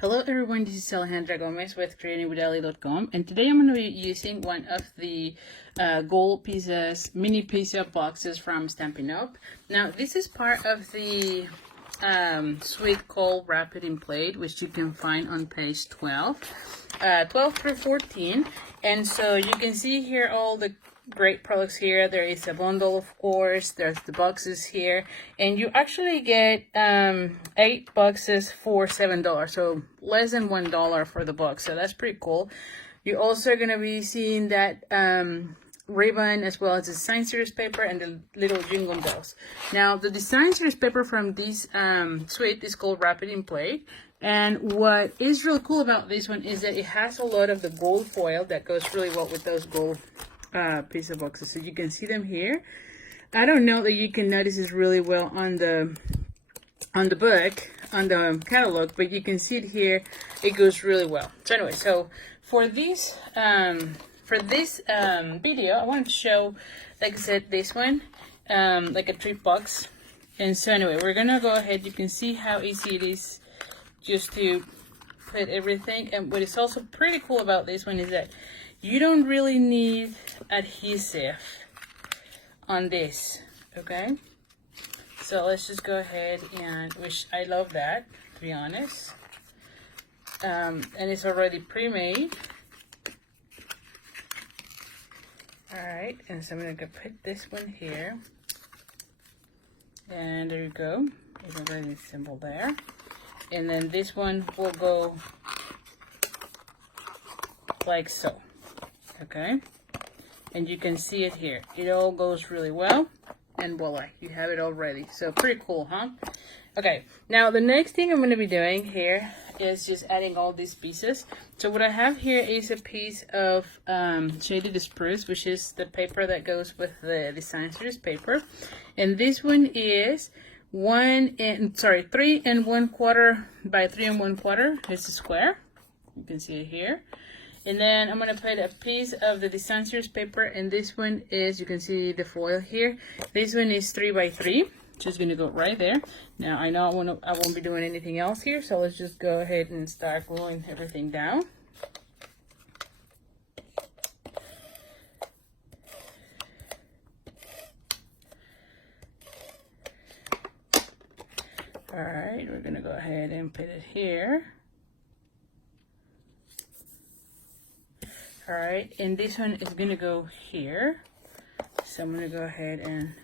Hello everyone, this is Alejandra with creatingwithali.com, and today I'm going to be using one of the gold pieces, mini pizza boxes from Stampin' Up. Now this is part of the suite called Wrap It in Plate, which you can find on page 12 through 14. And so you can see here all the great products here. There is a bundle, of course, there's the boxes here, and you actually get 8 boxes for $7, so less than $1 for the box, so that's pretty cool. You're also going to be seeing that ribbon, as well as the design series paper and the little jingle bells. Now the design series paper from this suite is called Wrap It in Plate. And what is really cool about this one is that it has a lot of the gold foil that goes really well with those gold pizza boxes. So you can see them here. I don't know that you can notice this really well on the book, on the catalog, but you can see it here. It goes really well. So anyway, so for this video, I wanted to show, like I said, this one, like a treat box. And so anyway, we're gonna go ahead. You can see how easy it is just to put everything. And what is also pretty cool about this one is that you don't really need adhesive on this, okay? So let's just go ahead and, which I love that, to be honest. And it's already pre-made. Alright, and so I'm gonna go put this one here. And there you go. It's already assembled there. And then this one will go like so. Okay, and you can see it here. It all goes really well, and voila, you have it all ready. So pretty cool, huh? Okay, now the next thing I'm going to be doing here is just adding all these pieces. So what I have here is a piece of shaded spruce, which is the paper that goes with the design series paper, and this one is 3 1/4 by 3 1/4. It's a square. You can see it here. And then I'm going to put a piece of the design series paper, and this one is, you can see the foil here. This one is 3 by 3, just going to go right there. Now I know I won't be doing anything else here, so let's just go ahead and start gluing everything down. Alright, we're going to go ahead and put it here. Alright, and this one is going to go here. So I'm going to go ahead and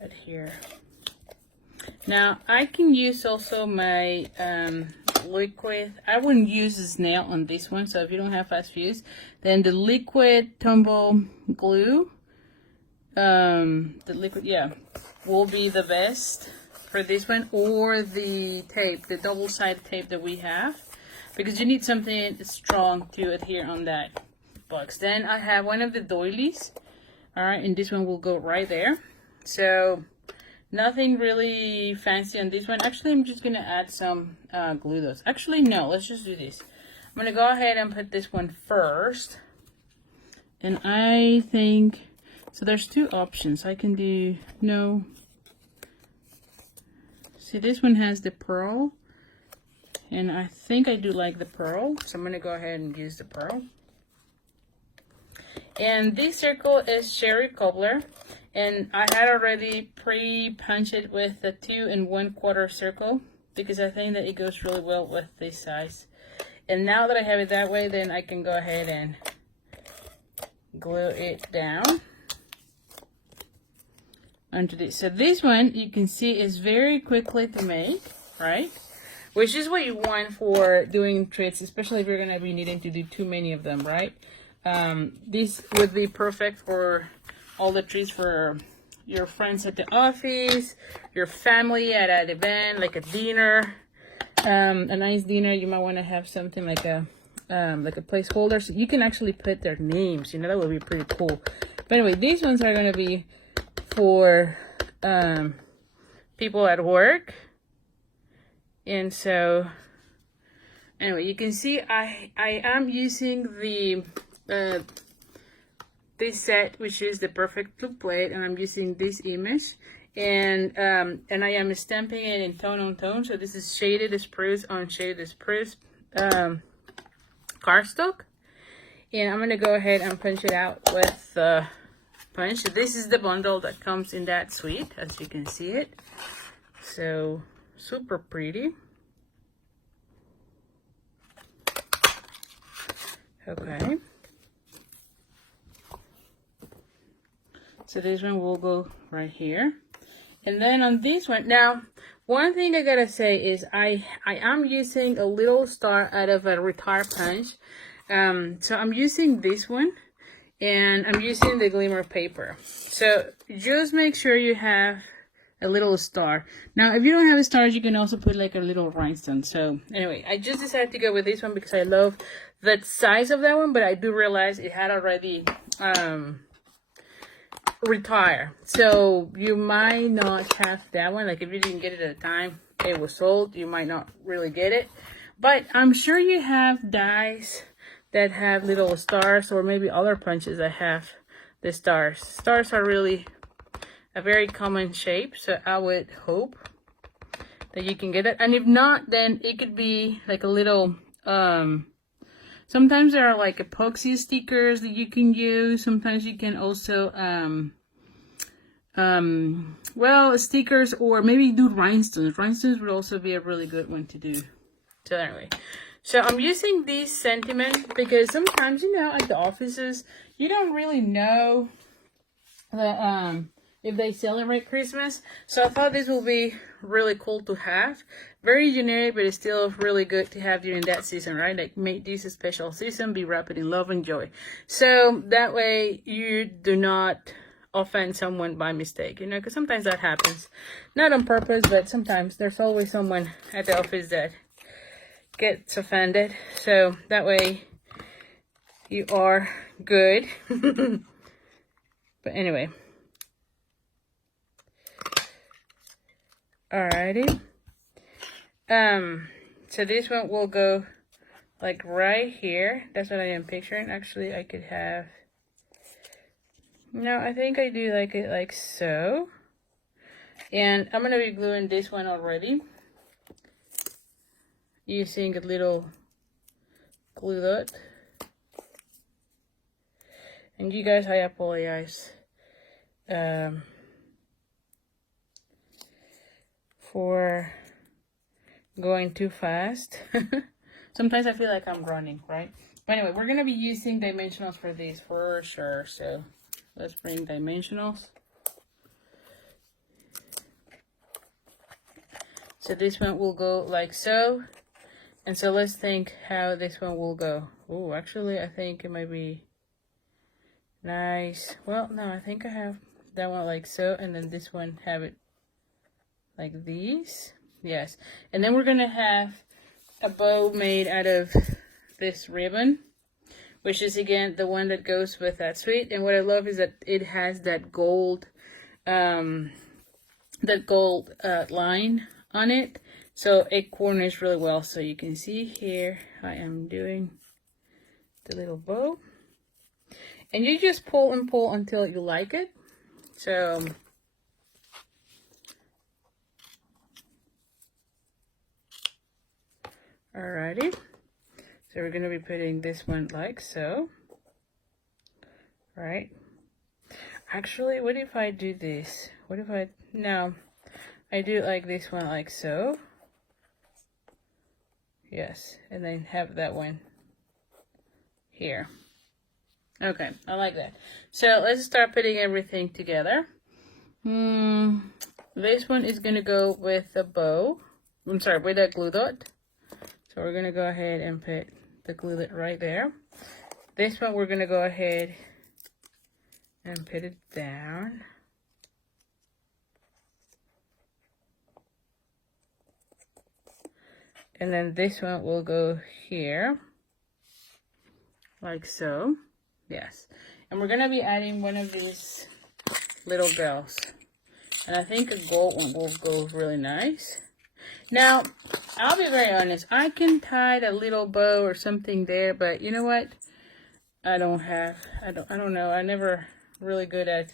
add here. Now, I can use also my liquid. I wouldn't use a snail on this one, so if you don't have fast fuse, then the liquid tumble glue, will be the best for this one, or the tape, the double-sided tape that we have, because you need something strong to adhere on that box. Then I have one of the doilies, all right, and this one will go right there. So nothing really fancy on this one. Actually, I'm just gonna add some glue those. Actually, no, let's just do this. I'm gonna go ahead and put this one first, and I think, so there's 2 options. I can do, no, see, this one has the pearl, and I think I do like the pearl, so I'm going to go ahead and use the pearl. And this circle is cherry cobbler, and I had already pre-punched it with the 2 1/4 circle, because I think that it goes really well with this size. And now that I have it that way, then I can go ahead and glue it down onto this. So this one, you can see, is very quickly to make, right? Which is what you want for doing treats, especially if you're going to be needing to do too many of them, right? This would be perfect for all the treats for your friends at the office, your family at an event, like a dinner, a nice dinner. You might want to have something like a placeholder, so you can actually put their names. You know, that would be pretty cool. But anyway, these ones are going to be for people at work. And so anyway, you can see I am using the this set, which is the perfect blue plate, and I'm using this image. And I am stamping it in tone on tone. So this is shaded spruce on shaded spruce cardstock. And I'm going to go ahead and punch it out with punch. This is the bundle that comes in that suite, as you can see it. So super pretty. Okay. So this one will go right here. And then on this one, now, one thing I gotta say is I am using a little star out of a retire punch. So I'm using this one, and I'm using the glimmer paper. So just make sure you have a little star. Now, if you don't have stars, you can also put like a little rhinestone. So anyway, I just decided to go with this one because I love the size of that one, but I do realize it had already retire. So you might not have that one. Like if you didn't get it at the time it was sold, you might not really get it. But I'm sure you have dies that have little stars, or maybe other punches that have the stars. Stars are really a very common shape, so I would hope that you can get it. And if not, then it could be like a little sometimes there are like epoxy stickers that you can use. Sometimes you can also well, stickers, or maybe do rhinestones. Rhinestones would also be a really good one to do. So anyway, so I'm using these sentiment because sometimes, you know, at the offices, you don't really know the if they celebrate Christmas. So I thought this will be really cool to have. Very generic, but it's still really good to have during that season, right? Like, make this a special season, be wrapped in love and joy. So that way you do not offend someone by mistake, you know, because sometimes that happens. Not on purpose, but sometimes there's always someone at the office that gets offended. So that way you are good. But anyway. Alrighty. So this one will go like right here. That's what I am picturing. Actually, I could have, no, I think I do like it like so. And I'm gonna be gluing this one already using a little glue dot. And you guys, I apologize for going too fast. Sometimes I feel like I'm running, right? But anyway, we're gonna be using dimensionals for this for sure. So let's bring dimensionals. So this one will go like so. And so let's think how this one will go. Oh, actually, I think it might be nice. Well, no, I think I have that one like so, and then this one have it like these. Yes. And then we're gonna have a bow made out of this ribbon, which is again the one that goes with that suite. And what I love is that it has that gold line on it, so it corners really well. So you can see here I am doing the little bow, and you just pull and pull until you like it. So alrighty, so we're going to be putting this one like so, right? Actually, what if I do this? What if I, no, I do like this one like so. Yes, and then have that one here. Okay, I like that. So let's start putting everything together. This one is going to go with a bow. I'm sorry, with a glue dot. So we're going to go ahead and put the glue dot right there. This one we're going to go ahead and put it down. And then this one will go here, like so. Yes. And we're going to be adding one of these little girls. And I think a gold one will go really nice. Now, I'll be very honest. I can tie a little bow or something there, but you know what? I don't know. I'm never really good at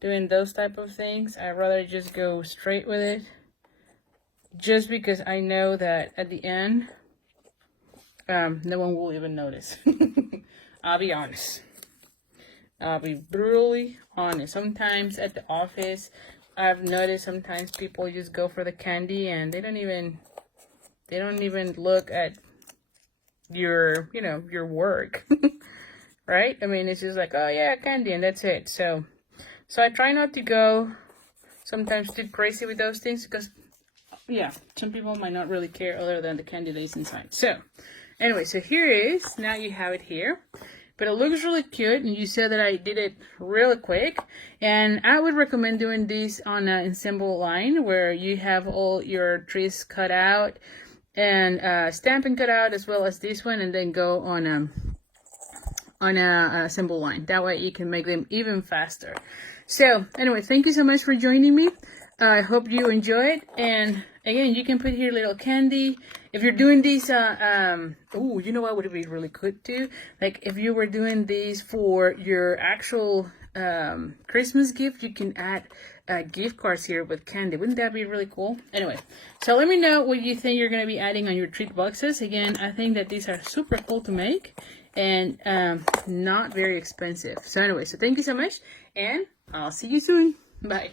doing those type of things. I'd rather just go straight with it, just because I know that at the end, no one will even notice. I'll be honest. I'll be brutally honest. Sometimes at the office, I've noticed sometimes people just go for the candy and they don't even look at your, your work. Right? I mean, it's just like, oh yeah, candy, and that's it. So I try not to go sometimes too crazy with those things, because yeah, some people might not really care other than the candy that is inside. So anyway, so here it is. Now you have it here. But it looks really cute, and you said that I did it really quick. And I would recommend doing this on an ensemble line where you have all your trees cut out and stamping cut out, as well as this one, and then go on a symbol line. That way you can make them even faster. So anyway, thank you so much for joining me. I hope you enjoyed. And again, you can put here little candy. If you're doing these, oh, you know what would be really good too? Like if you were doing these for your actual Christmas gift, you can add gift cards here with candy. Wouldn't that be really cool? Anyway, so let me know what you think you're going to be adding on your treat boxes. Again, I think that these are super cool to make and not very expensive. So anyway, so thank you so much, and I'll see you soon. Bye.